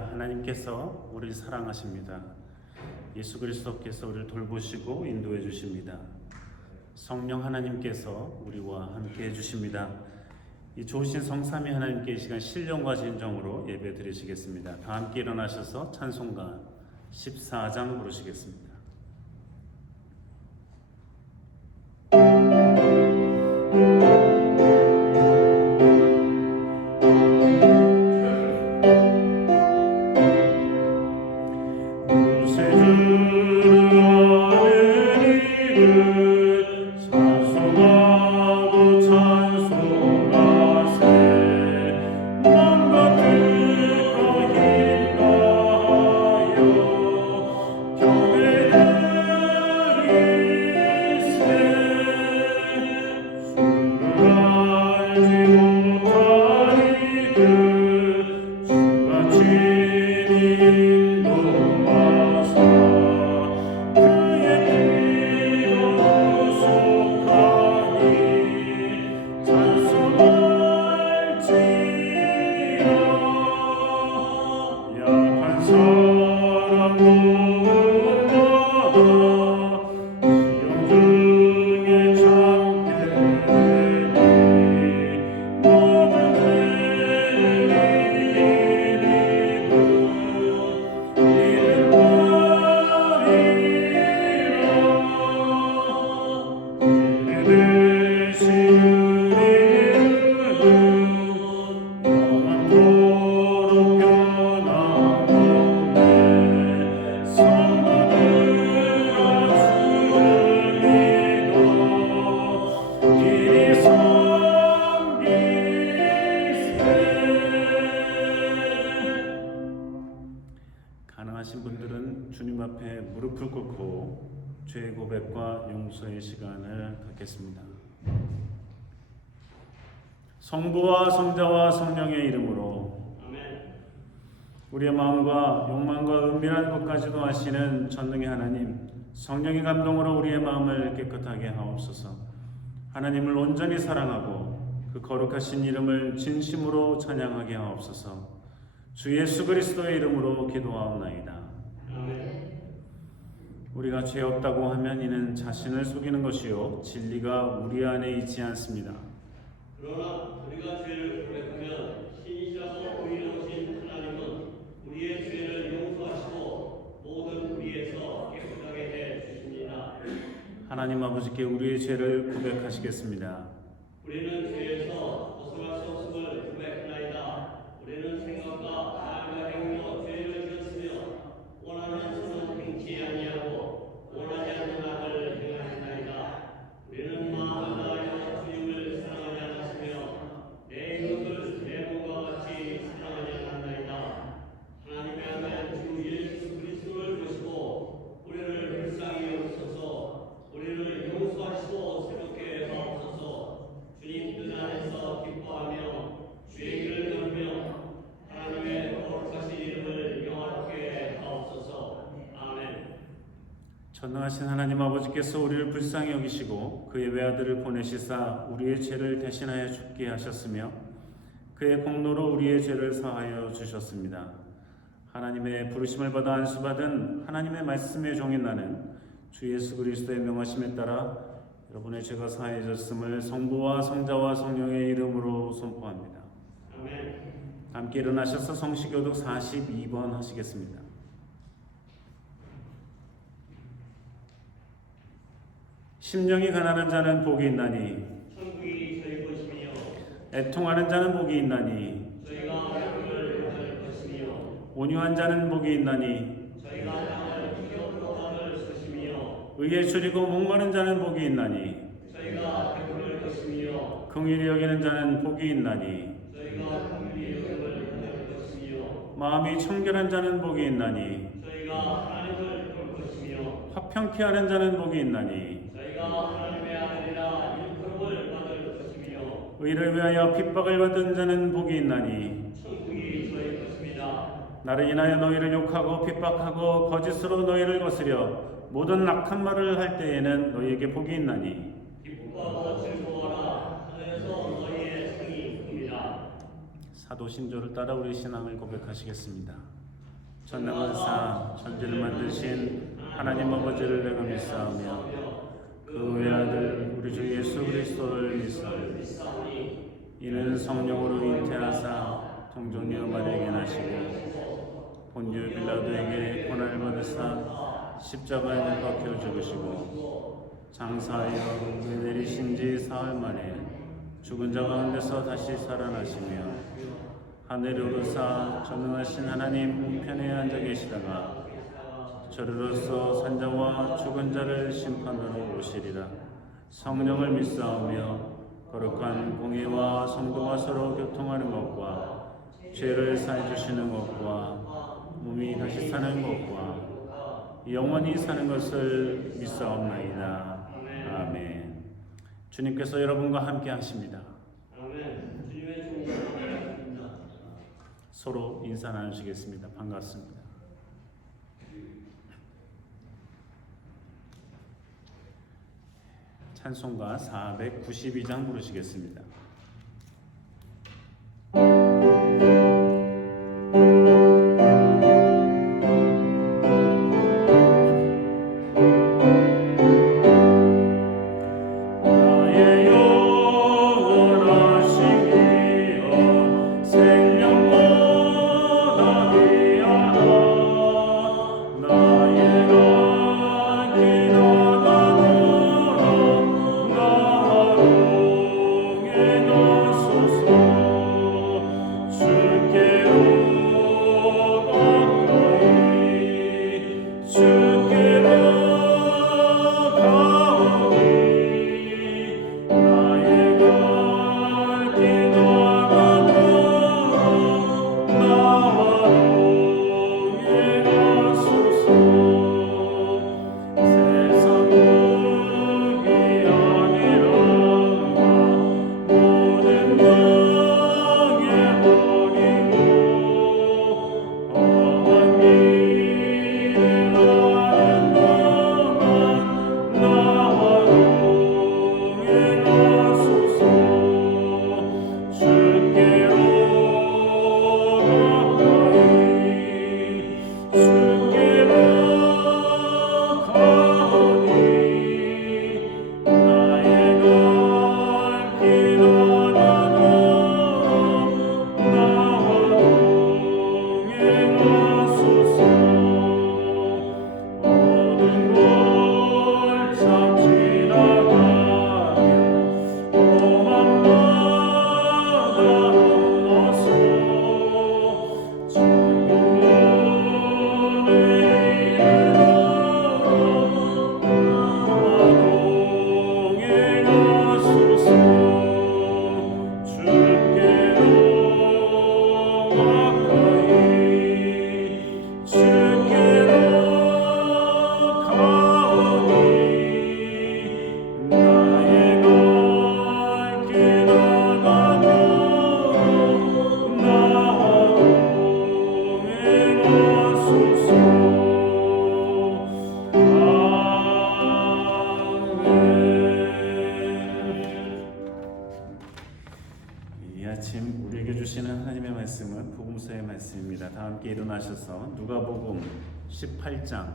할렐루야. 하나님께서 우리를 사랑하십니다. 예수 그리스도께서 우리를 돌보시고 인도해 주십니다. 성령 하나님께서 우리와 함께 해주십니다. 이 좋으신 성삼위 하나님께 이 시간 신령과 진정으로 예배 드리시겠습니다. 다 함께 일어나셔서 찬송가 14장 부르시겠습니다. 가능하신 분들은 주님 앞에 무릎을 꿇고 죄의 고백과 용서의 시간을 갖겠습니다. 성부와 성자와 성령의 이름으로 아멘. 우리의 마음과 욕망과 은밀한 것까지도 아시는 전능의 하나님, 성령의 감동으로 우리의 마음을 깨끗하게 하옵소서. 하나님을 온전히 사랑하고 그 거룩하신 이름을 진심으로 찬양하게 하옵소서. 주 예수 그리스도의 이름으로 기도하옵나이다. 아멘. 우리가 죄 없다고 하면 이는 자신을 속이는 것이요 진리가 우리 안에 있지 않습니다. 그러나 우리가 죄를 고백하면 신이시라고 의로우신 하나님은 우리의 죄를 용서하시고 모든 불의에서 깨끗하게 해 주십니다. 하나님 아버지께 우리의 죄를 고백하시겠습니다. 우리는 죄에서 벗어날 수 없음을 고백하나이다. 우리는 생각과 말과 행위로 죄를 지었으며 원하는 선은 행치 아니하고 원하지 않는 악을 행하였나이다. 우리는 마음을 다하여 주님을 사랑하지 않았으며 내 이웃을 내 몸과 같이 사랑하지 않았나이다. 하나님의 아들 주 예수 그리스도를 모시고 우리를 불쌍히 여기소서. 우리를 용서하시고 새롭게 하옵소서. 주님 뜻 안에서 기뻐하며 주의 길을 걸으며 하나님의 거룩하신 이름을 영화롭게 하옵소서. 아멘. 전능하신 하나님 아버지께서 우리를 불쌍히 여기시고 그의 외아들을 보내시사 우리의 죄를 대신하여 죽게 하셨으며 그의 공로로 우리의 죄를 사하여 주셨습니다. 하나님의 부르심을 받아 안수받은 하나님의 말씀의 종인 나는 주 예수 그리스도의 명하심에 따라 여러분의 죄가 사해졌음을 성부와 성자와 성령의 이름으로 선포합니다. 아멘. 함께 일어나셔서 성시교독 42번 하시겠습니다. 심령이 가난한 자는 복이 있나니 천국이 저희 것이며 애통하는 자는 복이 있나니 저희가 하나님을 받을 것이며 온유한 자는 복이 있나니 저희가 땅을 기업으로 받을 것이며 의에 줄이고 목마른 자는 복이 있나니 저희가 배부를 것이며 긍휼히 여기는 자는 복이 있나니 저희가 긍휼히 여김을 받을 것이며 마음이 청결한 자는 복이 있나니 저희가 하나님을 볼 것이며 화평케 하는 자는 복이 있나니 저희가 하나님의 아들이라 일컬음을 받을 것이며 의를 위하여 핍박을 받은 자는 복이 있나니 천국이 저희 것입니다. 나를 인하여 너희를 욕하고 핍박하고 거짓으로 너희를 거스려 모든 악한 말을 할 때에는 너희에게 복이 있나니 기뻐하고 즐거워라. 하늘에서 너희의 상이 큽니다. 사도신조를 따라 우리 신앙을 고백하시겠습니다. 전능하사 천지를 만드신 하나님 아버지를 내가 믿사오며 그 외아들 우리 주 예수 그리스도를 믿사오니 이는 성령으로 잉태하사 동정녀 마리아에게 나시고 본주 빌라도에게 고난을 받으사 십자가에 못 박혀 죽으시고 장사하여 은혜 내리신 지 사흘 만에 죽은 자 가운데서 다시 살아나시며 하늘에 오르사 전능하신 하나님 우편에 앉아 계시다가 저리로서 산자와 죽은 자를 심판하러 오시리라. 성령을 믿사오며 거룩한 공의와 성도가 서로 교통하는 것과 죄를 사해 주시는 것과 몸이 다시 사는 것과 영원히 사는 것을 믿사옵나이다. 아멘. 주님께서 여러분과 함께 하십니다. 아멘. 주님의 종과 서로 인사 나누시겠습니다. 반갑습니다. 찬송가 492장 부르시겠습니다. 아침 우리에게 주시는 하나님의 말씀은 복음서의 말씀입니다. 다 함께 일어나셔서 누가복음 18장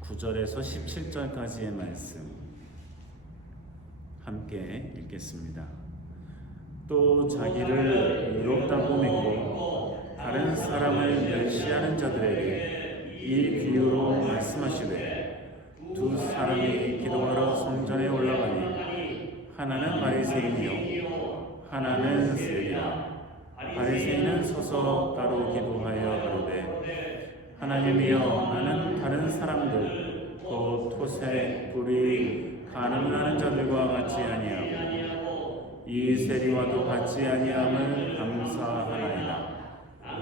9절에서 17절까지의 말씀 함께 읽겠습니다. 또 자기를 의롭다고 믿고 다른 사람을 멸시하는 자들에게 이 비유로 말씀하시되 두 사람이 기도하러 성전에 올라가니 하나는 바리새인이요 하나는 세리라. 바리새인은 서서 따로 기도하여 가로되 하나님이여 나는 다른 사람들 곧 토새, 불의, 간음을 하는 자들과 같이 아니하고 이 세리와도 같이 아니함을 감사하나이다.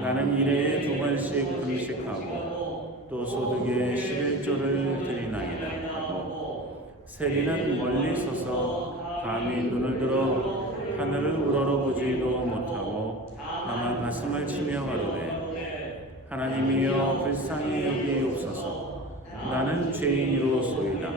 나는 일해에 2번씩 금식하고 또 소득의 11조를 드리나이다 하고 세리는 멀리 서서 감히 눈을 들어 하늘을 우러러보지도 못하고 다만 가슴을 치며 가로되 하나님이여 불쌍히 여기옵소서. 나는 죄인이로소이다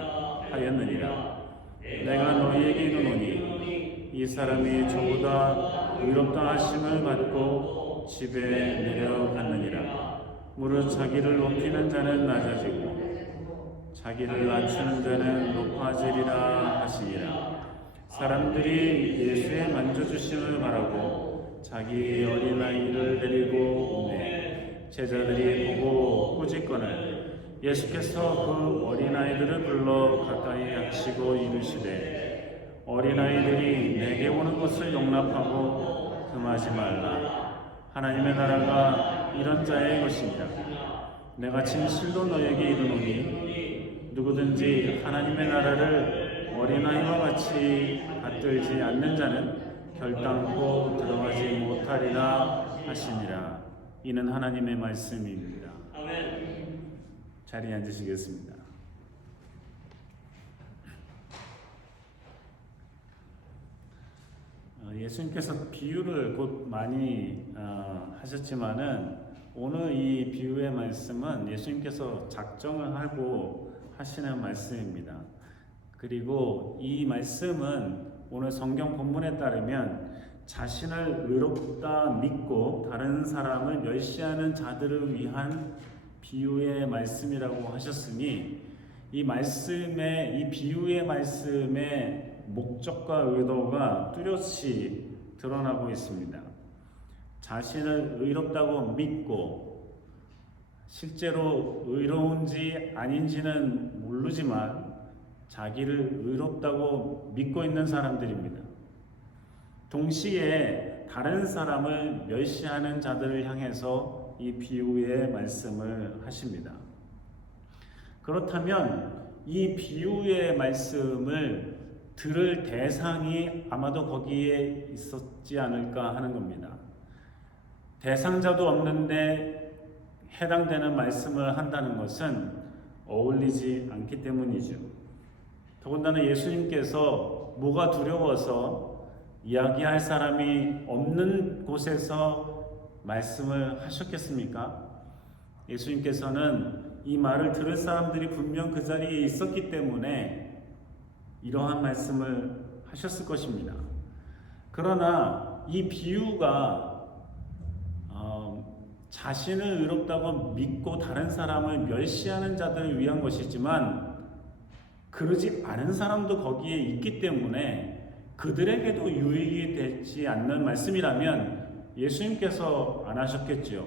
하였느니라. 내가 너희에게 이르노니 이 사람이 저보다 의롭다 하심을 받고 집에 내려갔느니라. 무릇 자기를 높이는 자는 낮아지고 자기를 낮추는 자는 높아지리라 하시니라. 사람들이 예수의 만져주심을 바라고 자기 어린아이를 데리고 오매 제자들이 보고 꾸짖거늘 예수께서 그 어린아이들을 불러 가까이 하시고 이르시되 어린아이들이 내게 오는 것을 용납하고 금하지 말라. 하나님의 나라가 이런 자의 것이니라. 내가 진실로 너에게 이르노니 누구든지 하나님의 나라를 어린아이와 같이 받들지 않는 자는 결단코 들어가지 못하리라 하시니라. 이는 하나님의 말씀입니다. 자리에 앉으시겠습니다. 예수님께서 비유를 곧 많이 하셨지만은 오늘 이 비유의 말씀은 예수님께서 작정을 하고 하시는 말씀입니다. 그리고 이 말씀은 오늘 성경 본문에 따르면 자신을 의롭다 믿고 다른 사람을 멸시하는 자들을 위한 비유의 말씀이라고 하셨으니 이 비유의 말씀의 목적과 의도가 뚜렷이 드러나고 있습니다. 자신을 의롭다고 믿고 실제로 의로운지 아닌지는 모르지만 자기를 의롭다고 믿고 있는 사람들입니다. 동시에 다른 사람을 멸시하는 자들을 향해서 이 비유의 말씀을 하십니다. 그렇다면 이 비유의 말씀을 들을 대상이 아마도 거기에 있었지 않을까 하는 겁니다. 대상자도 없는데 해당되는 말씀을 한다는 것은 어울리지 않기 때문이죠. 더군다나 예수님께서 뭐가 두려워서 이야기할 사람이 없는 곳에서 말씀을 하셨겠습니까? 예수님께서는 이 말을 들을 사람들이 분명 그 자리에 있었기 때문에 이러한 말씀을 하셨을 것입니다. 그러나 이 비유가 자신을 의롭다고 믿고 다른 사람을 멸시하는 자들을 위한 것이지만 그러지 않은 사람도 거기에 있기 때문에 그들에게도 유익이 되지 않는 말씀이라면 예수님께서 안 하셨겠죠.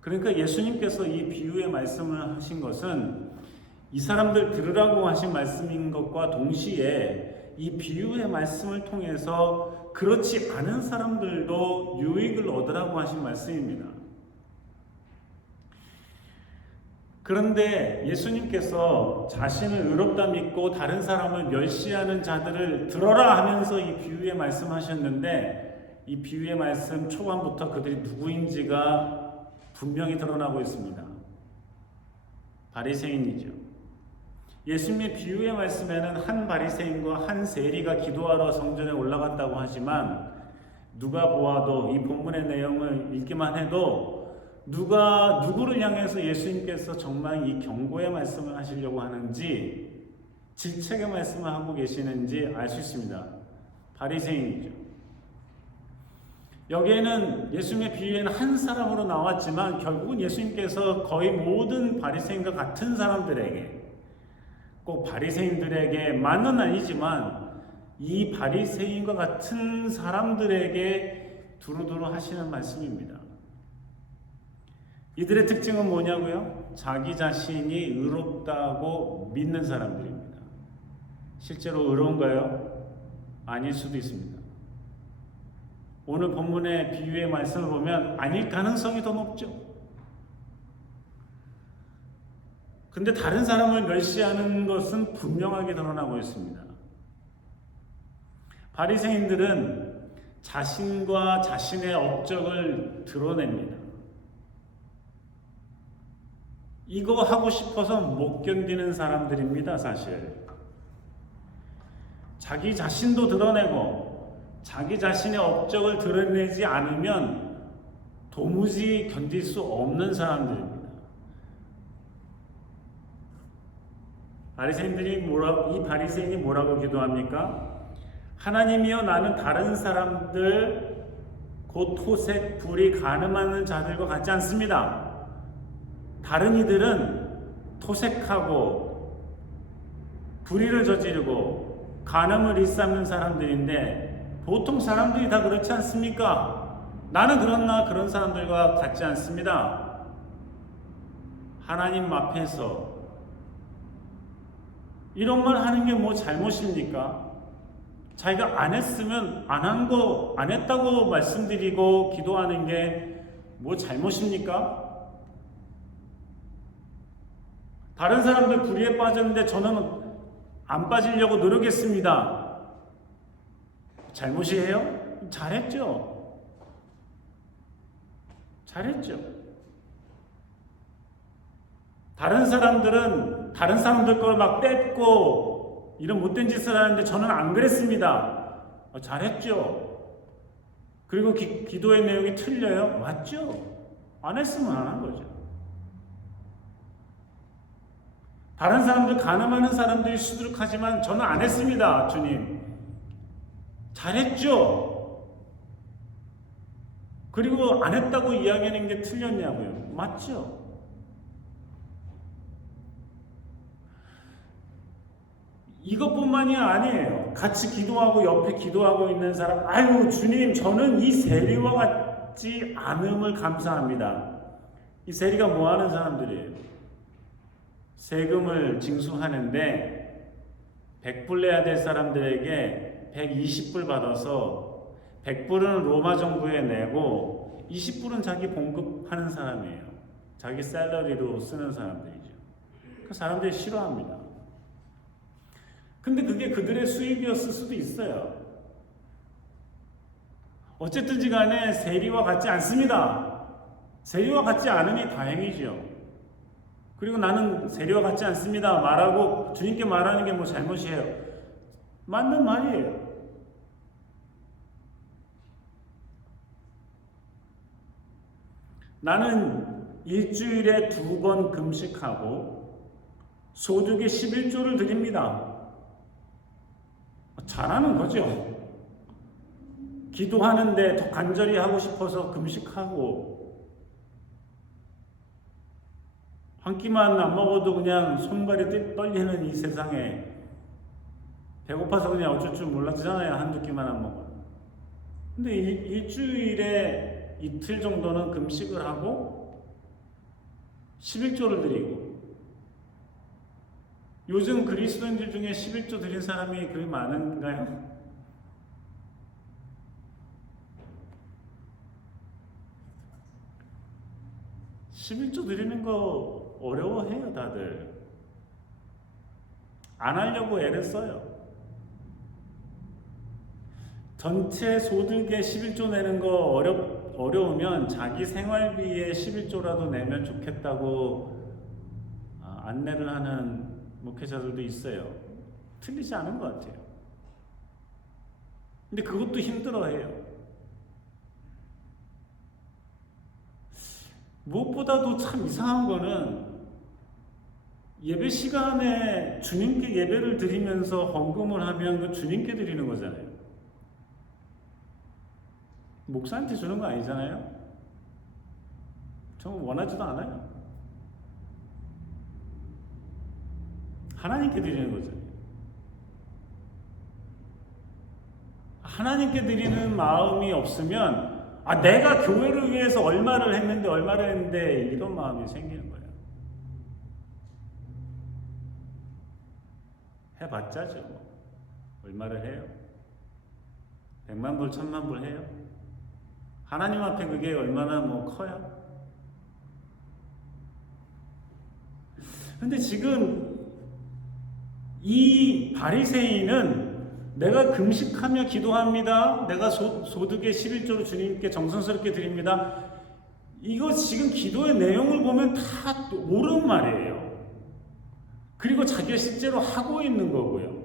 그러니까 예수님께서 이 비유의 말씀을 하신 것은 이 사람들 들으라고 하신 말씀인 것과 동시에 이 비유의 말씀을 통해서 그렇지 않은 사람들도 유익을 얻으라고 하신 말씀입니다. 그런데 예수님께서 자신을 의롭다 믿고 다른 사람을 멸시하는 자들을 들어라 하면서 이 비유의 말씀하셨는데 이 비유의 말씀 초반부터 그들이 누구인지가 분명히 드러나고 있습니다. 바리새인이죠. 예수님의 비유의 말씀에는 한 바리새인과 한 세리가 기도하러 성전에 올라갔다고 하지만 누가 보아도 이 본문의 내용을 읽기만 해도 누가 누구를 향해서 예수님께서 정말 이 경고의 말씀을 하시려고 하는지 질책의 말씀을 하고 계시는지 알 수 있습니다. 바리새인이죠. 여기에는 예수님의 비유에는 한 사람으로 나왔지만 결국은 예수님께서 거의 모든 바리새인과 같은 사람들에게 꼭 바리새인들에게만은 아니지만 이 바리새인과 같은 사람들에게 두루두루 하시는 말씀입니다. 이들의 특징은 뭐냐고요? 자기 자신이 의롭다고 믿는 사람들입니다. 실제로 의로운가요? 아닐 수도 있습니다. 오늘 본문의 비유의 말씀을 보면 아닐 가능성이 더 높죠. 근데 다른 사람을 멸시하는 것은 분명하게 드러나고 있습니다. 바리새인들은 자신과 자신의 업적을 드러냅니다. 이거 하고 싶어서 못 견디는 사람들입니다, 사실. 자기 자신도 드러내고 자기 자신의 업적을 드러내지 않으면 도무지 견딜 수 없는 사람들입니다. 이 바리새인이 뭐라고 기도합니까? 하나님이여, 나는 다른 사람들 곧 토색, 불이 가늠하는 자들과 같지 않습니다. 다른 이들은 토색하고 불의를 저지르고 간음을 일삼는 사람들인데 보통 사람들이 다 그렇지 않습니까? 나는 그런 사람들과 같지 않습니다. 하나님 앞에서 이런 말 하는 게 뭐 잘못입니까? 자기가 안 했으면 안 했다고 말씀드리고 기도하는 게 뭐 잘못입니까? 다른 사람들 불의에 빠졌는데 저는 안 빠지려고 노력했습니다. 잘못이에요? 잘했죠. 다른 사람들은 다른 사람들 걸 막 뺏고 이런 못된 짓을 하는데 저는 안 그랬습니다. 잘했죠. 그리고 기도의 내용이 틀려요? 맞죠. 안 했으면 안 한 거죠. 다른 사람들 간음하는 사람들이 수두룩하지만 저는 안 했습니다. 주님. 잘했죠. 그리고 안 했다고 이야기하는 게 틀렸냐고요. 맞죠. 이것뿐만이 아니에요. 같이 기도하고 옆에 기도하고 있는 사람, 아유 주님 저는 이 세리와 같지 않음을 감사합니다. 이 세리가 뭐 하는 사람들이에요? 세금을 징수하는데 100불 내야 될 사람들에게 120불 받아서 100불은 로마 정부에 내고 20불은 자기 봉급하는 사람이에요. 자기 샐러리로 쓰는 사람들이죠. 그 사람들이 싫어합니다. 근데 그게 그들의 수입이었을 수도 있어요. 어쨌든지 간에 세리와 같지 않습니다. 세리와 같지 않으니 다행이죠. 그리고 나는 세리와 같지 않습니다 말하고 주님께 말하는 게 뭐 잘못이에요? 맞는 말이에요. 나는 일주일에 2번 금식하고 소득의 11조를 드립니다. 잘하는 거죠. 기도하는데 더 간절히 하고 싶어서 금식하고 한 끼만 안 먹어도 그냥 손발이 떨리는 이 세상에 배고파서 그냥 어쩔 줄 몰랐잖아요. 한두 끼만 안 먹어도. 근데 일주일에 이틀 정도는 금식을 하고 11조를 드리고, 요즘 그리스도인들 중에 11조 드린 사람이 그리 많은가요? (11조) 드리는 거 어려워해요. 다들 안 하려고 애를 써요. 전체 소득에 11조 내는 거 어려우면 자기 생활비에 11조라도 내면 좋겠다고 안내를 하는 목회자들도 있어요. 틀리지 않은 것 같아요. 근데 그것도 힘들어해요. 무엇보다도 참 이상한 거는 예배 시간에 주님께 예배를 드리면서 헌금을 하면 그 주님께 드리는 거잖아요. 목사한테 주는 거 아니잖아요. 저는 원하지도 않아요. 하나님께 드리는 거죠. 하나님께 드리는 마음이 없으면 내가 교회를 위해서 얼마를 했는데 이런 마음이 생기는 거예요. 해봤자죠. 얼마를 해요? 100만 불, 1000만 불 해요? 하나님 앞에 그게 얼마나 커요? 근데 지금 이 바리새인은 내가 금식하며 기도합니다. 내가 소득의 11조를 주님께 정성스럽게 드립니다. 이거 지금 기도의 내용을 보면 다 옳은 말이에요. 그리고 자기가 실제로 하고 있는 거고요.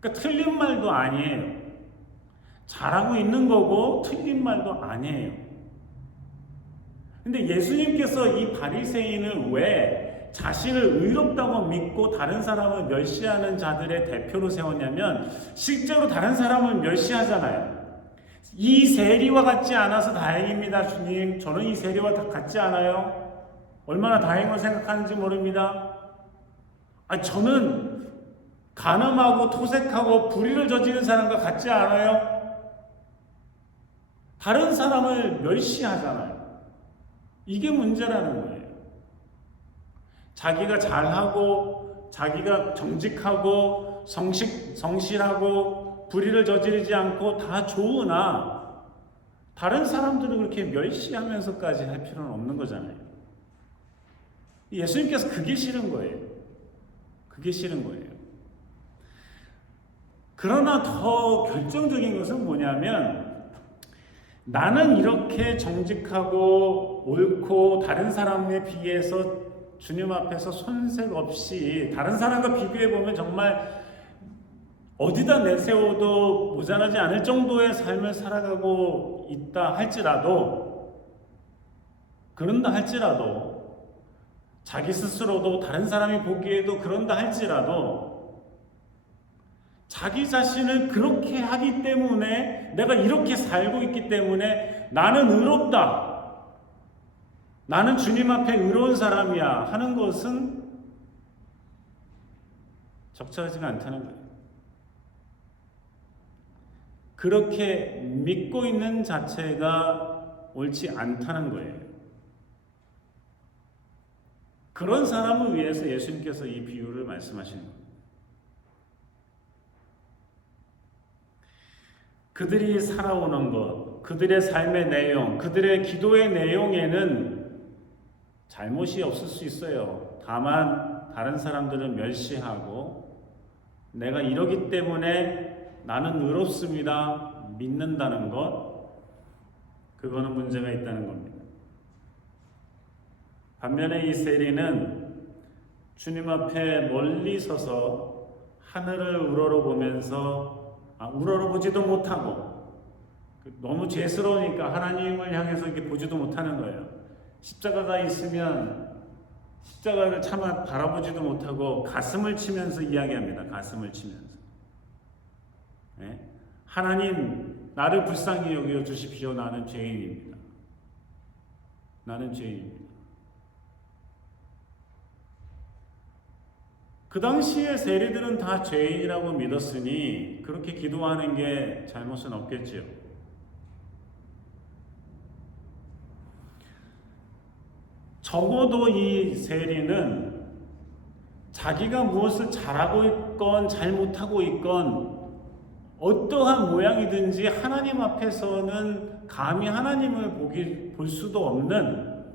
그러니까 틀린 말도 아니에요. 잘하고 있는 거고 틀린 말도 아니에요. 근데 예수님께서 이 바리새인을 왜 자신을 의롭다고 믿고 다른 사람을 멸시하는 자들의 대표로 세웠냐면, 실제로 다른 사람을 멸시하잖아요. 이 세리와 같지 않아서 다행입니다. 주님, 저는 이 세리와 같지 않아요. 얼마나 다행을 생각하는지 모릅니다. 저는 간음하고 토색하고 불의를 저지른 사람과 같지 않아요? 다른 사람을 멸시하잖아요. 이게 문제라는 거예요. 자기가 잘하고 자기가 정직하고 성실하고 불의를 저지르지 않고 다 좋으나 다른 사람들을 그렇게 멸시하면서까지 할 필요는 없는 거잖아요. 예수님께서 그게 싫은 거예요. 그게 싫은 거예요. 그러나 더 결정적인 것은 뭐냐면 나는 이렇게 정직하고 옳고 다른 사람에 비해서 주님 앞에서 손색 없이 다른 사람과 비교해 보면 정말 어디다 내세워도 모자라지 않을 정도의 삶을 살아가고 있다 할지라도, 그런다 할지라도, 자기 스스로도 다른 사람이 보기에도 그런다 할지라도 자기 자신을 그렇게 하기 때문에, 내가 이렇게 살고 있기 때문에 나는 의롭다, 나는 주님 앞에 의로운 사람이야 하는 것은 적절하지가 않다는 거예요. 그렇게 믿고 있는 자체가 옳지 않다는 거예요. 그런 사람을 위해서 예수님께서 이 비유를 말씀하시는 겁니다. 그들이 살아오는 것, 그들의 삶의 내용, 그들의 기도의 내용에는 잘못이 없을 수 있어요. 다만 다른 사람들을 멸시하고 내가 이러기 때문에 나는 의롭습니다 믿는다는 것, 그거는 문제가 있다는 겁니다. 반면에 이 세리는 주님 앞에 멀리 서서 하늘을 우러러보면서 우러러보지도 못하고 너무 죄스러우니까 하나님을 향해서 이렇게 보지도 못하는 거예요. 십자가가 있으면 십자가를 차마 바라보지도 못하고 가슴을 치면서 이야기합니다. 가슴을 치면서. 네? 하나님, 나를 불쌍히 여겨 주십시오. 나는 죄인입니다. 나는 죄인입니다. 그 당시에 세리들은 다 죄인이라고 믿었으니 그렇게 기도하는 게 잘못은 없겠지요. 적어도 이 세리는 자기가 무엇을 잘하고 있건 잘못하고 있건 어떠한 모양이든지 하나님 앞에서는 감히 하나님을 볼 수도 없는,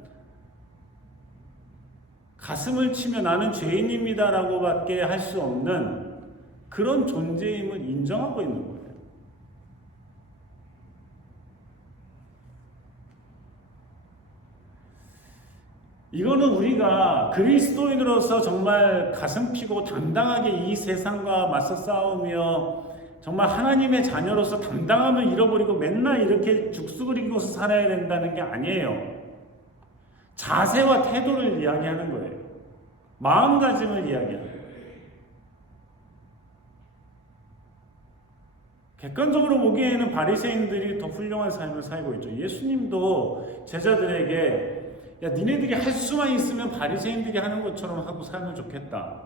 가슴을 치며 나는 죄인입니다라고 밖에 할 수 없는 그런 존재임을 인정하고 있는 거예요. 이거는 우리가 그리스도인으로서 정말 가슴 피고 당당하게 이 세상과 맞서 싸우며 정말 하나님의 자녀로서 당당함을 잃어버리고 맨날 이렇게 죽수그리고서 살아야 된다는 게 아니에요. 자세와 태도를 이야기하는 거예요. 마음가짐을 이야기하는 거예요. 객관적으로 보기에는 바리새인들이 더 훌륭한 삶을 살고 있죠. 예수님도 제자들에게 야, 니네들이 할 수만 있으면 바리새인들이 하는 것처럼 하고 살면 좋겠다.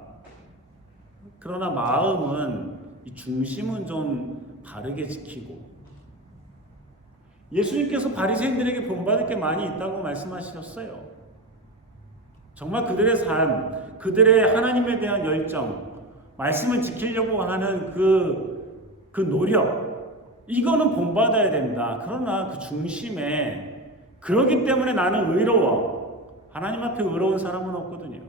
그러나 마음은, 이 중심은 좀 바르게 지키고, 예수님께서 바리새인들에게 본받을 게 많이 있다고 말씀하셨어요. 정말 그들의 삶, 그들의 하나님에 대한 열정, 말씀을 지키려고 하는 그 노력, 이거는 본받아야 된다. 그러나 그 중심에, 그러기 때문에 나는 의로워, 하나님 앞에 의로운 사람은 없거든요.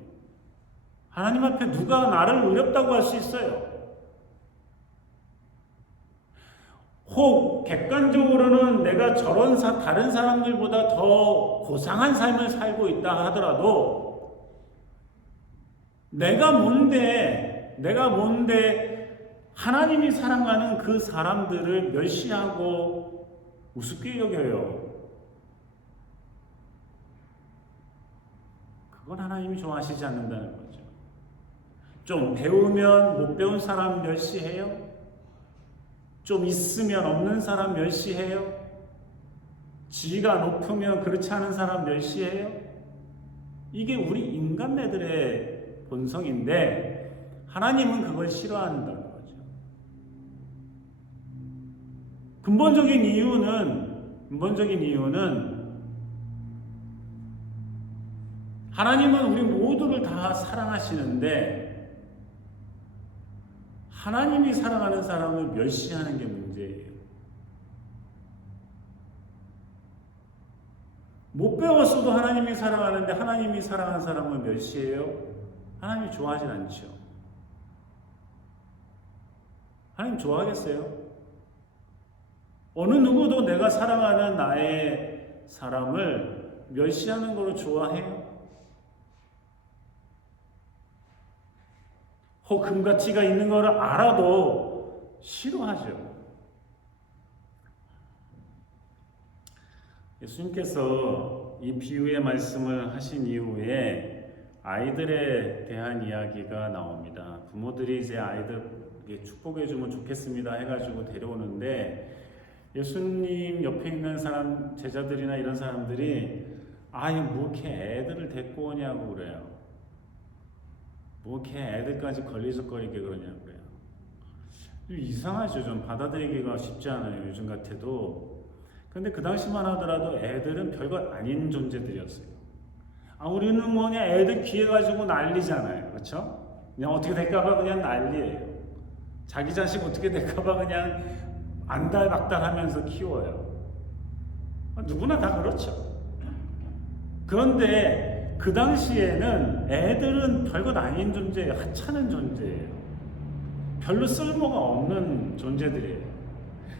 하나님 앞에 누가 나를 의롭다고 할 수 있어요? 혹 객관적으로는 내가 다른 사람들보다 더 고상한 삶을 살고 있다 하더라도 내가 뭔데 하나님이 사랑하는 그 사람들을 멸시하고 우습게 여겨요. 그건 하나님이 좋아하시지 않는다는 거죠. 좀 배우면 못 배운 사람 멸시해요? 좀 있으면 없는 사람 멸시해요? 지위가 높으면 그렇지 않은 사람 멸시해요? 이게 우리 인간네들의 본성인데 하나님은 그걸 싫어한다는 거죠. 근본적인 이유는 하나님은 우리 모두를 다 사랑하시는데 하나님이 사랑하는 사람을 멸시하는 게 문제예요. 못 배웠어도 하나님이 사랑하는데 하나님이 사랑하는 사람을 멸시해요? 하나님이 좋아하진 않죠. 하나님 좋아하겠어요? 어느 누구도 내가 사랑하는 나의 사람을 멸시하는 걸로 좋아해요? 금가치가 있는 걸 알아도 싫어하죠. 예수님께서 이 비유의 말씀을 하신 이후에 아이들에 대한 이야기가 나옵니다. 부모들이 이제 아이들에게 축복해 주면 좋겠습니다 해가지고 데려오는데 예수님 옆에 있는 사람, 제자들이나 이런 사람들이 뭐 이렇게 애들을 데리고 오냐고 그래요. 뭐 이렇게 애들까지 걸리적거리게 그러냐고 그래요. 이상하죠. 좀 받아들이기가 쉽지 않아요. 요즘 같아도. 근데 그 당시만 하더라도 애들은 별거 아닌 존재들이었어요. 우리는 뭐냐 애들 귀해가지고 난리잖아요. 그렇죠? 그냥 어떻게 될까봐 그냥 난리예요. 자기 자식 어떻게 될까봐 그냥 안달박달하면서 키워요. 누구나 다 그렇죠. 그런데 그 당시에는 애들은 별것 아닌 존재예요. 하찮은 존재예요. 별로 쓸모가 없는 존재들이에요.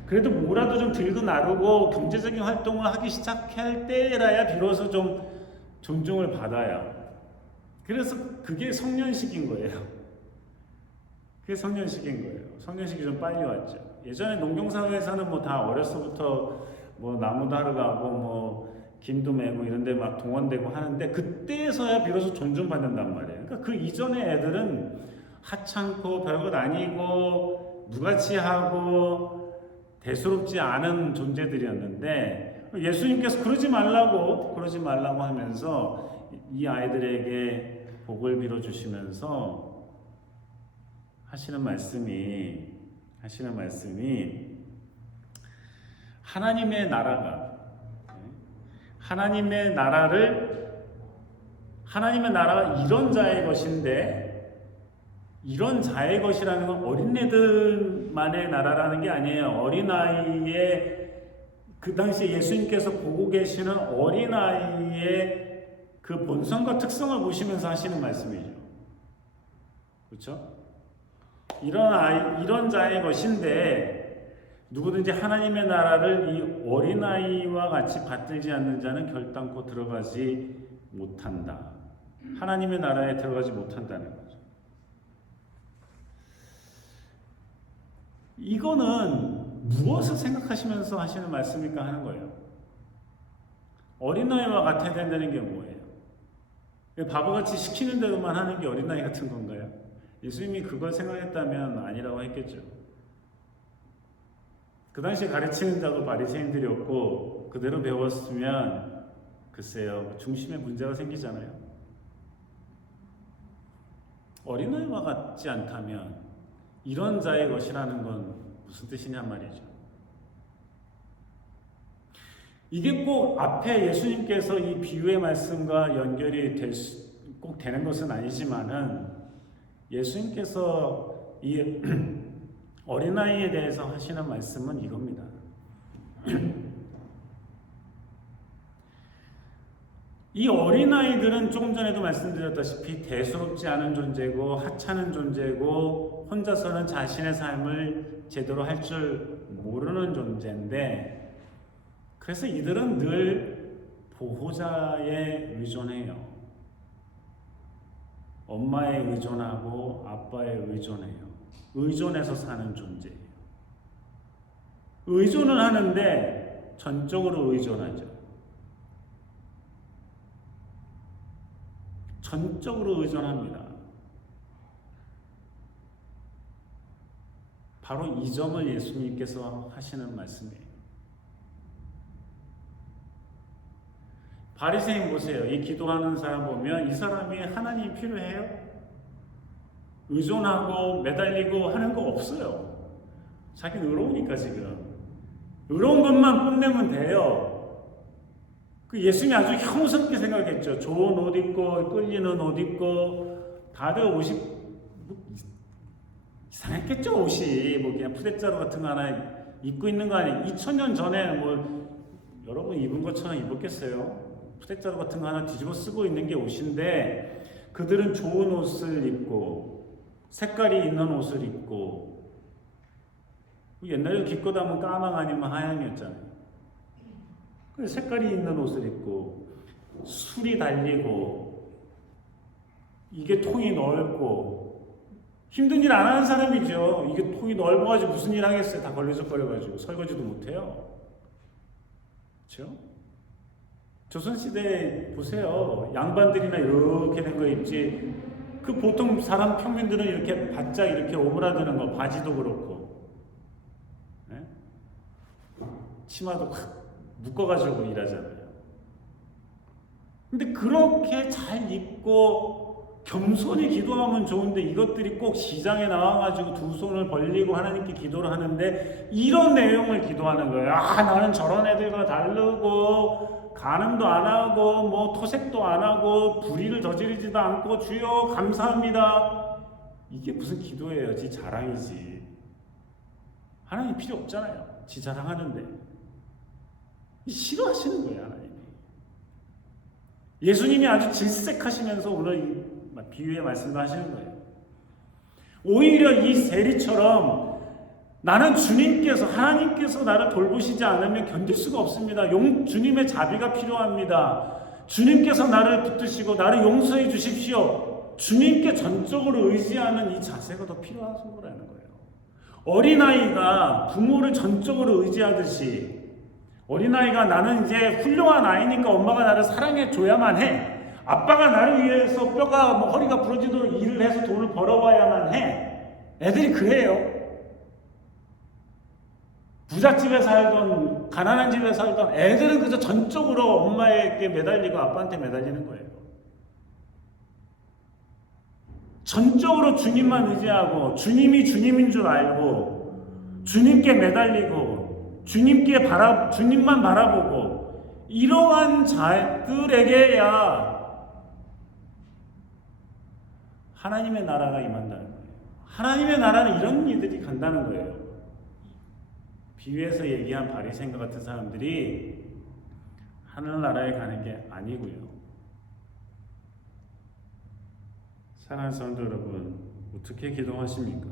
그래도 뭐라도 좀 들고 나르고 경제적인 활동을 하기 시작할 때라야 비로소 좀 존중을 받아요. 그래서 그게 성년식인 거예요. 그게 성년식인 거예요. 성년식이 좀 빨리 왔죠. 예전에 농경사회에서는 뭐 다 어려서부터 뭐 나무도 하러 가고 뭐 김도 매고 이런데 막 동원되고 하는데 그때서야 비로소 존중받는단 말이에요. 그러니까 그 이전의 애들은 하찮고 별것 아니고 무가치하고 대수롭지 않은 존재들이었는데 예수님께서 그러지 말라고 하면서 이 아이들에게 복을 빌어주시면서 하시는 말씀이 하나님의 나라가 이런 자의 것인데 이런 자의 것이라는 건 어린애들만의 나라라는 게 아니에요. 어린아이의 그 당시에 예수님께서 보고 계시는 어린아이의 그 본성과 특성을 보시면서 하시는 말씀이죠. 그렇죠? 이런 자의 것인데 누구든지 하나님의 나라를 이 어린아이와 같이 받들지 않는 자는 결단코 들어가지 못한다. 하나님의 나라에 들어가지 못한다는 거죠. 이거는 무엇을 생각하시면서 하시는 말씀일까 하는 거예요. 어린아이와 같아야 된다는 게 뭐예요? 바보같이 시키는 대로만 하는 게 어린아이 같은 건가요? 예수님이 그걸 생각했다면 아니라고 했겠죠. 그 당시 가르치는 자도 바리새인들이었고 그대로 배웠으면 글쎄요 중심에 문제가 생기잖아요. 어린아이와 같지 않다면 이런 자의 것이라는 건 무슨 뜻이냐 말이죠. 이게 꼭 앞에 예수님께서 이 비유의 말씀과 연결이 꼭 되는 것은 아니지만은 예수님께서 이 어린아이에 대해서 하시는 말씀은 이겁니다. 이 어린아이들은 조금 전에도 말씀드렸다시피 대수롭지 않은 존재고 하찮은 존재고 혼자서는 자신의 삶을 제대로 할 줄 모르는 존재인데 그래서 이들은 늘 보호자에 의존해요. 엄마에 의존하고 아빠에 의존해요. 의존해서 사는 존재예요. 의존은 하는데 전적으로 의존하죠. 전적으로 의존합니다. 바로 이 점을 예수님께서 하시는 말씀이에요. 바리새인 보세요. 이 기도하는 사람 보면 이 사람이 하나님이 필요해요? 의존하고 매달리고 하는 거 없어요. 자기는 의로우니까 지금. 의로운 것만 뽐내면 돼요. 그 예수님이 아주 혐오스럽게 생각했죠. 좋은 옷 입고 끌리는 옷 입고 다들 옷이 뭐 이상했겠죠. 옷이 뭐 그냥 푸대자루 같은 거 하나 입고 있는 거 아니에요. 2000년 전에 뭐 여러분 입은 것처럼 입었겠어요. 푸대자루 같은 거 하나 뒤집어 쓰고 있는 게 옷인데 그들은 좋은 옷을 입고 색깔이 있는 옷을 입고 옛날에 기껏 하면 까망 아니면 하얀이었잖아요. 색깔이 있는 옷을 입고 술이 달리고 이게 통이 넓고 힘든 일 안 하는 사람이죠. 이게 통이 넓어가지고 무슨 일 하겠어요. 다 걸리적거려가지고 설거지도 못해요. 그렇죠? 조선시대 보세요. 양반들이나 이렇게 된 거 입지. 그 보통 사람 평민들은 이렇게 바짝 이렇게 오므라드는 거 바지도 그렇고 네? 치마도 묶어가지고 일하잖아요. 근데 그렇게 잘 입고 겸손히 기도하면 좋은데 이것들이 꼭 시장에 나와가지고 두 손을 벌리고 하나님께 기도를 하는데 이런 내용을 기도하는 거예요. 아, 나는 저런 애들과 다르고 간음도 안 하고 뭐 토색도 안 하고 불의를 저지르지도 않고 주여 감사합니다. 이게 무슨 기도예요? 지 자랑이지. 하나님 필요 없잖아요. 지 자랑하는데. 싫어하시는 거예요, 하나님이. 예수님이 아주 질색하시면서 오늘 이 비유의 말씀도 하시는 거예요. 오히려 이 세리처럼 나는 주님께서, 하나님께서 나를 돌보시지 않으면 견딜 수가 없습니다. 주님의 자비가 필요합니다. 주님께서 나를 붙드시고 나를 용서해 주십시오. 주님께 전적으로 의지하는 이 자세가 더 필요한 거라는 거예요. 어린아이가 부모를 전적으로 의지하듯이 어린아이가 나는 이제 훌륭한 아이니까 엄마가 나를 사랑해 줘야만 해. 아빠가 나를 위해서 뼈가 뭐 허리가 부러지도록 일을 해서 돈을 벌어와야만 해. 애들이 그래요. 부잣집에 살던 가난한 집에 살던 애들은 그저 전적으로 엄마에게 매달리고 아빠한테 매달리는 거예요. 전적으로 주님만 의지하고 주님이 주님인 줄 알고 주님께 매달리고 주님만 바라보고 이러한 자들에게야 하나님의 나라가 임한다는 거예요. 하나님의 나라는 이런 일들이 간다는 거예요. 비유에서 얘기한 바리새인과 같은 사람들이 하늘나라에 가는 게 아니고요. 사랑하는 성도 여러분, 어떻게 기도하십니까?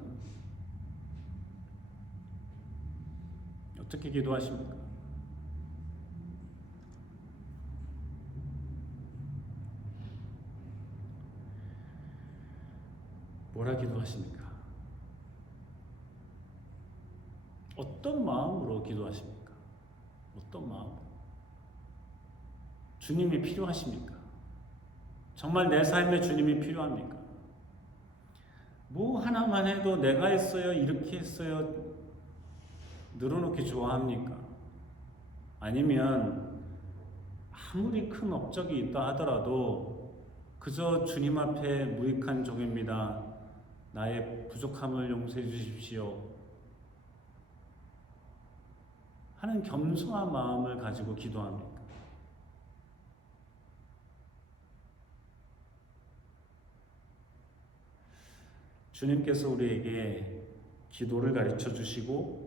어떻게 기도하십니까? 뭐라 기도하십니까? 어떤 마음으로 기도하십니까? 어떤 마음으로? 주님이 필요하십니까? 정말 내 삶에 주님이 필요합니까? 뭐 하나만 해도 내가 했어요, 이렇게 했어요, 늘어놓기 좋아합니까? 아니면 아무리 큰 업적이 있다 하더라도 그저 주님 앞에 무익한 종입니다. 나의 부족함을 용서해 주십시오. 하는 겸손한 마음을 가지고 기도합니까? 주님께서 우리에게 기도를 가르쳐 주시고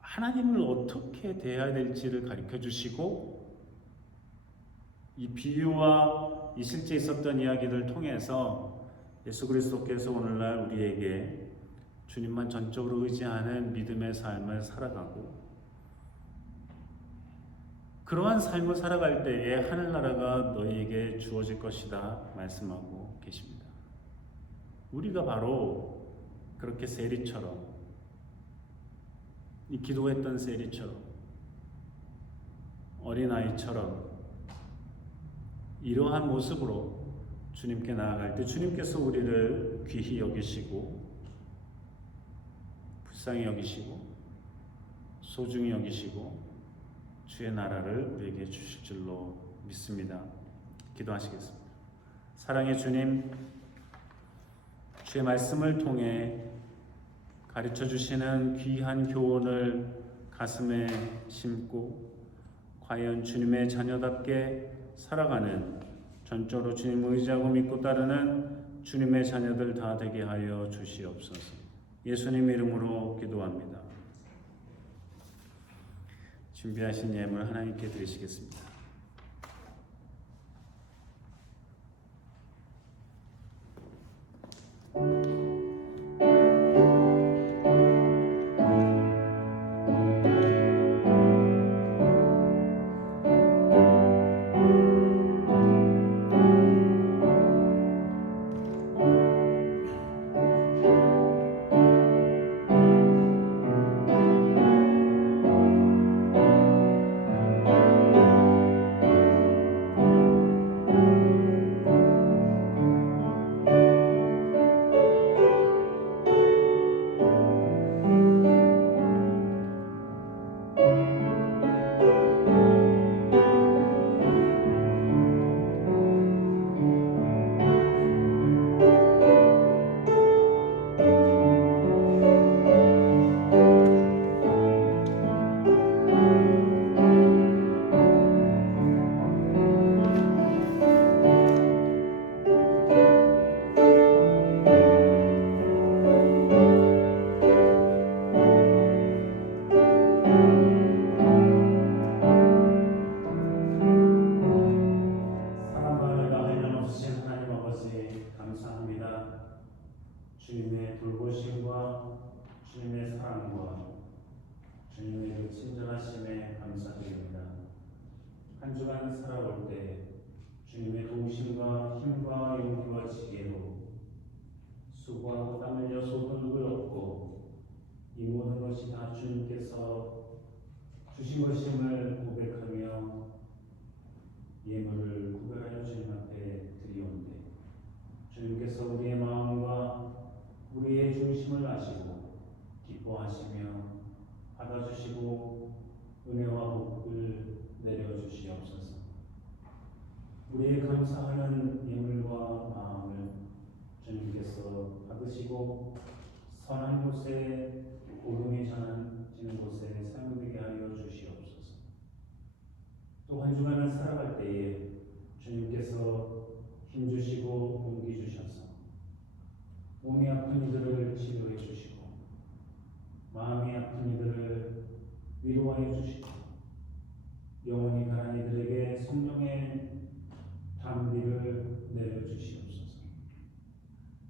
하나님을 어떻게 대해야 될지를 가르쳐 주시고 이 비유와 이 실제 있었던 이야기를 통해서 예수 그리스도께서 오늘날 우리에게 주님만 전적으로 의지하는 믿음의 삶을 살아가고 그러한 삶을 살아갈 때에 하늘나라가 너희에게 주어질 것이다 말씀하고 계십니다. 우리가 바로 그렇게 세리처럼 이 기도했던 세리처럼 어린아이처럼 이러한 모습으로 주님께 나아갈 때 주님께서 우리를 귀히 여기시고 불쌍히 여기시고 소중히 여기시고 주의 나라를 우리에게 주실 줄로 믿습니다. 기도하시겠습니다. 사랑의 주님, 주의 말씀을 통해 가르쳐 주시는 귀한 교훈을 가슴에 심고 과연 주님의 자녀답게 살아가는 전적으로 주님을 의지하고 믿고 따르는 주님의 자녀들 다 되게 하여 주시옵소서. 예수님 이름으로 기도합니다. 준비하신 예물 하나님께 드리시겠습니다. 주님의 돌보심과 주님의 사랑과 주님의 그 친절하심에 감사드립니다. 한 주간 살아올 때 주님의 도우심과 힘과 용기와 지혜로 수고하고 땀 흘려 소득을 얻고 이 모든 것이 다 주님께서 주신 것임을 고백하며 예물을 구별하여 주님 앞에 드리온데 주님께서 우리의 마음과 우리의 중심을 아시고 기뻐하시며 받아주시고 은혜와 복을 내려주시옵소서. 우리의 감사하는 예물과 마음을 주님께서 받으시고 선한 곳에 복음이 전하지는 곳에 사용되게 하여 주시옵소서. 또 한 주간을 살아갈 때에 주님께서 힘주시고 용기 주셔서 몸이 아픈 이들을 치료해 주시고 마음이 아픈 이들을 위로하여 주시고 영혼이 가난 이들에게 성령의 담비를 내려주시옵소서.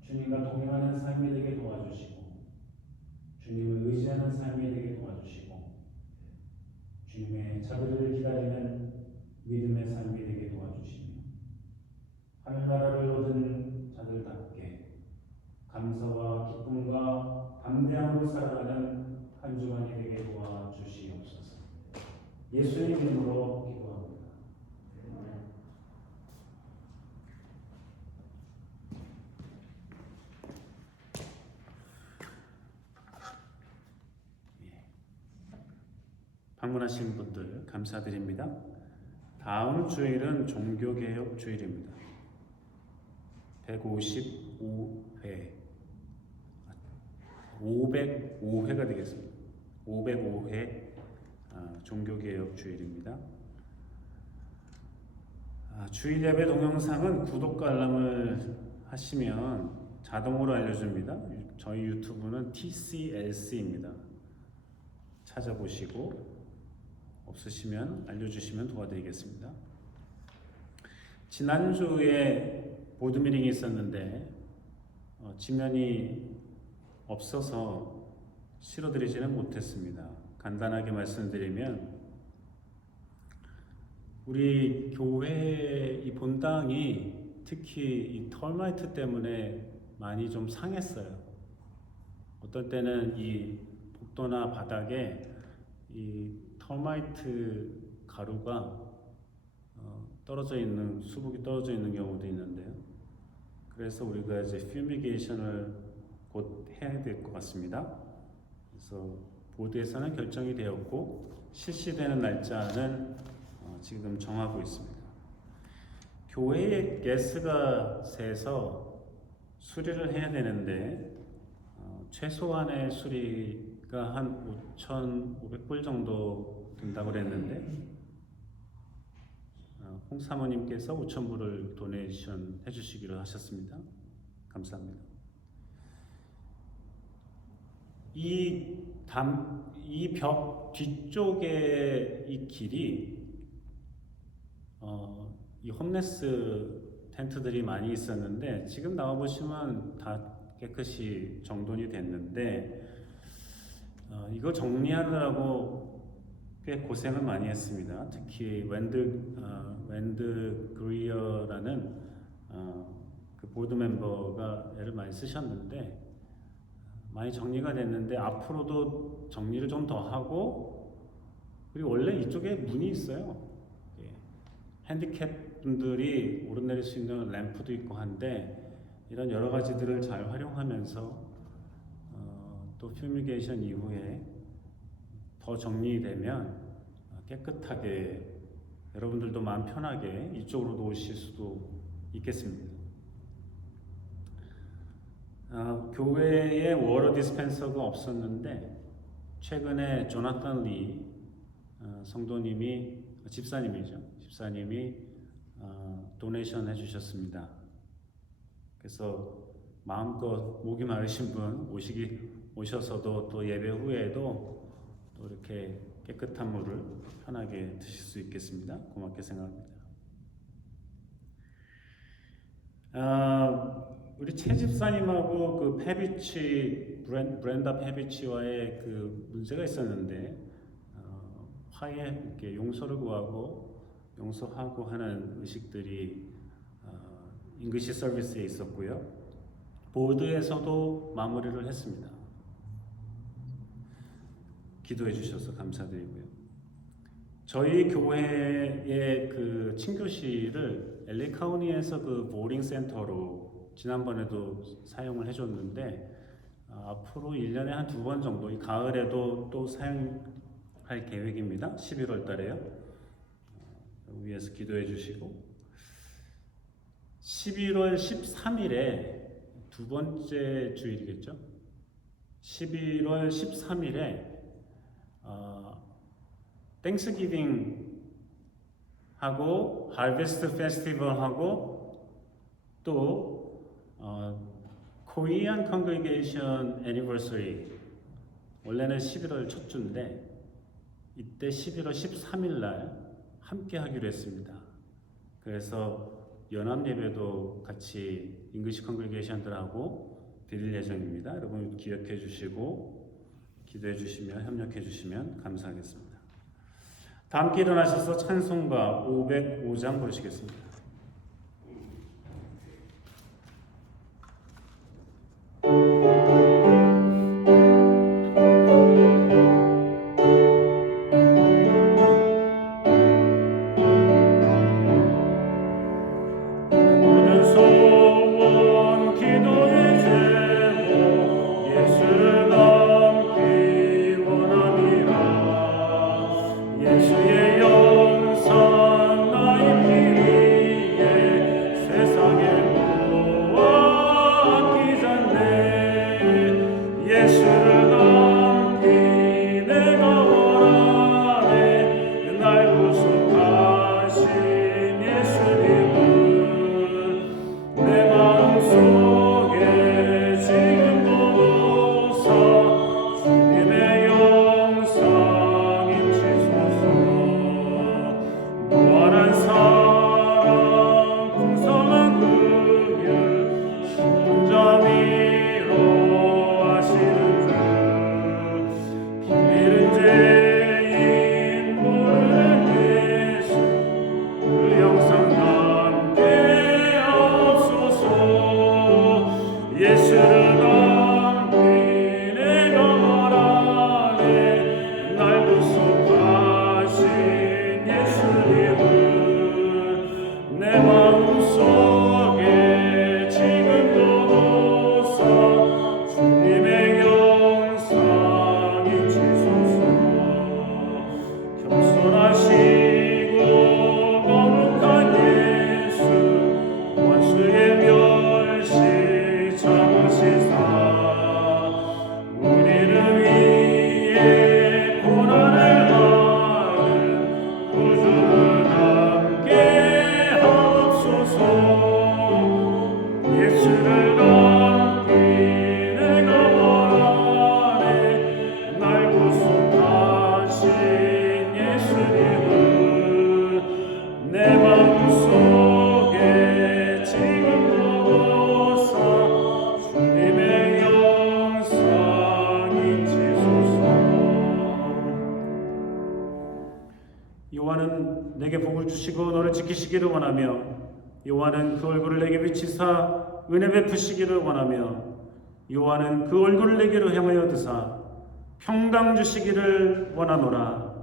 주님과 동행하는 삶이 되게 도와주시고 주님을 의지하는 삶이 되게 도와주시고 주님의 자비를 기다리는 믿음의 삶이 되게 도와주시며 하늘나라를 얻은 자들답게 감사와 기쁨과 담대함으로 살아가는 한 주간이 되게 도와주시옵소서. 예수의 이름으로 기도합니다. 방문하신 분들 감사드립니다. 다음 주일은 종교개혁 주일입니다. 155회 505회가 되겠습니다. 505회 종교개혁 주일입니다. 주일 예배 동영상은 구독과 알람을 하시면 자동으로 알려줍니다. 저희 유튜브는 TCLC입니다. 찾아보시고 없으시면 알려주시면 도와드리겠습니다. 지난주에 보드미팅이 있었는데 지면이 없어서 실어드리지는 못했습니다. 간단하게 말씀드리면 우리 교회 이 본당이 특히 이 털마이트 때문에 많이 좀 상했어요. 어떤 때는 이 복도나 바닥에 이 털마이트 가루가 떨어져 있는 수북이 떨어져 있는 경우도 있는데요. 그래서 우리가 이제 퓨미게이션을 곧 해야 될 것 같습니다. 그래서 보드에서는 결정이 되었고 실시되는 날짜는 지금 정하고 있습니다. 교회의 가스가 새서 수리를 해야 되는데 최소한의 수리가 한 5,500불 정도 든다고 그랬는데 홍 사모님께서 5,000불을 도네이션 해주시기로 하셨습니다. 감사합니다. 이 벽 뒤쪽에 이 길이 이 홈레스 텐트들이 많이 있었는데 지금 나와 보시면 다 깨끗이 정돈이 됐는데 이거 정리하느라고 꽤 고생을 많이 했습니다. 특히 웬드 그리어라는 그 보드 멤버가 애를 많이 쓰셨는데 많이 정리가 됐는데 앞으로도 정리를 좀 더 하고 그리고 원래 이쪽에 문이 있어요. 핸디캡 분들이 오르내릴 수 있는 램프도 있고 한데 이런 여러 가지들을 잘 활용하면서 또 퓨미게이션 이후에 더 정리되면 깨끗하게 여러분들도 마음 편하게 이쪽으로도 오실 수도 있겠습니다. 교회에 워터 디스펜서가 없었는데 최근에 조나탄 리 성도님이 집사님이 도네이션 해주셨습니다. 그래서 마음껏 목이 마르신 분 오셔서도 또 예배 후에도 또 이렇게 깨끗한 물을 편하게 드실 수 있겠습니다. 고맙게 생각합니다. 우리 최 집사님하고 그 브렌다 페비치와의 그 문제가 있었는데 화해 이렇게 용서를 구하고 용서하고 하는 의식들이 잉글리시 서비스에 있었고요. 보드에서도 마무리를 했습니다. 기도해 주셔서 감사드리고요. 저희 교회의 그 친교실을 LA 카운티에서 그 보링 센터로 지난번에도 사용을 해줬는데 앞으로 1년에 한 2번 정도 이 가을에도 또 사용할 계획입니다. 11월 달에요. 위에서 기도해 주시고 11월 13일에 두 번째 주일이겠죠. 11월 13일에 땡스기빙 하고 하베스트 페스티벌 하고 또 코리안 컨그리게이션 애니버서리 원래는 11월 첫 주인데 이때 11월 13일 날 함께 하기로 했습니다. 그래서 연합 예배도 같이 잉글리시 컨그리게이션들하고 드릴 예정입니다. 여러분 기억해 주시고 기도해 주시면 협력해 주시면 감사하겠습니다. 다 함께 일어나셔서 찬송가 505장 부르시겠습니다. 내게 복을 주시고 너를 지키시기를 원하며 여호와는 그 얼굴을 내게 비치사 은혜 베푸시기를 원하며 여호와는 그 얼굴을 내게로 향하여 드사 평강 주시기를 원하노라.